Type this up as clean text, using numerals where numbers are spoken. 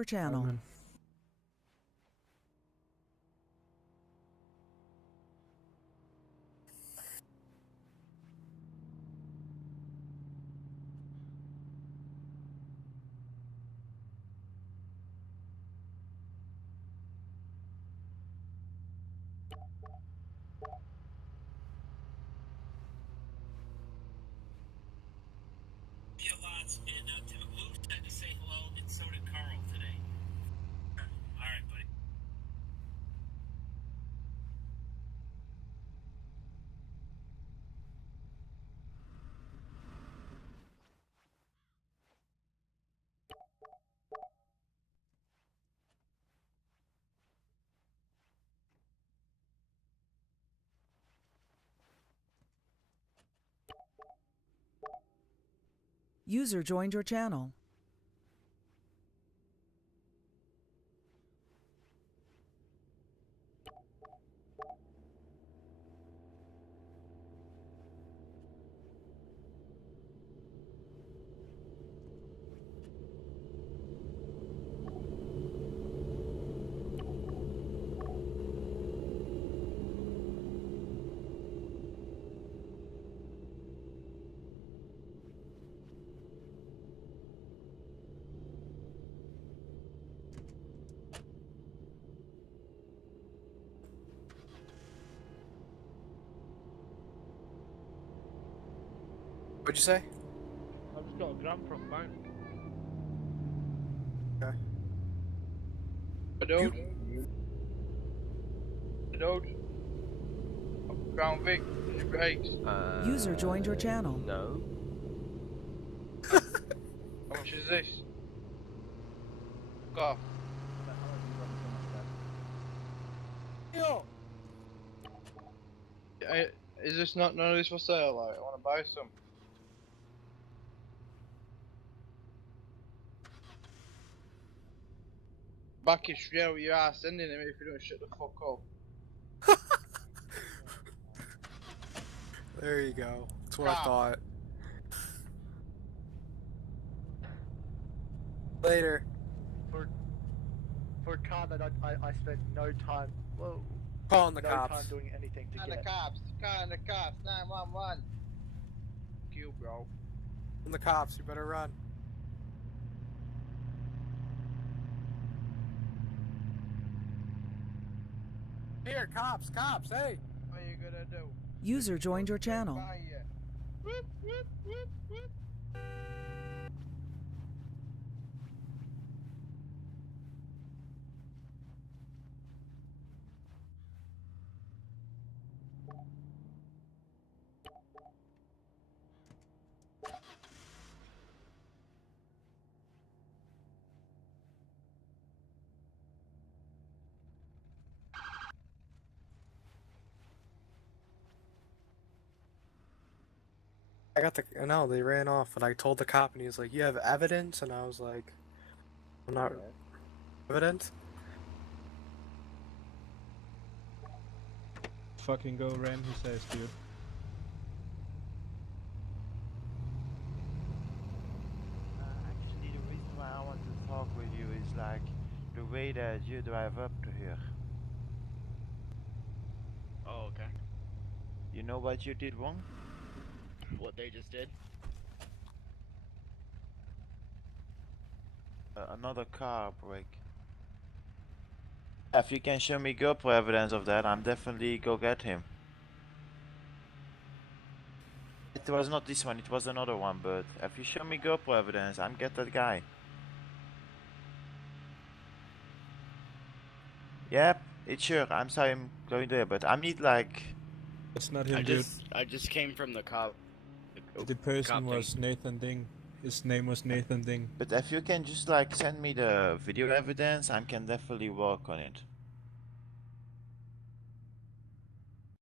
Per channel. Amen. Yeah, lots. And Lou said to say hello, and so did Carl today. All right, buddy. User joined your channel. What'd you say? I just got a gram from mine. Okay. Dude. Crown Vic, your brakes. User joined your channel. No. How much is this? Fuck off. Yo! Is this not none of this for sale? Like, I want to buy some. Back your shit out your ass sending him if you don't shut the fuck up. There you go. That's what I Stop. thought. Later. For a car that I spent no time, well, Calling the no cops. time doing anything to And the get. cops, calling the cops, 911. Fuck you, bro. Calling the cops. You better run. Here, cops, hey! What are you gonna do? User joined your channel. Buy ya. Whoop, whoop, whoop, whoop. I got the. No, they ran off, and I told the cop, and he was like, "You have evidence?" And I was like, "I'm not evidence." Fucking go ram, he says, dude. Actually, the reason why I want to talk with you is like the way that you drive up to here. Oh, okay. You know what you did wrong? What they just did? Another car break. If you can show me GoPro evidence of that, I'm definitely go get him. It was not this one, it was another one, but if you show me GoPro evidence, I'm get that guy. Yep, it's sure. I'm sorry I'm going there, but I need like... It's not him, dude. I just came from the cop. The person cop was thing. Nathan Ding. His name was Nathan Ding. But if you can just like send me the video evidence, I can definitely work on it.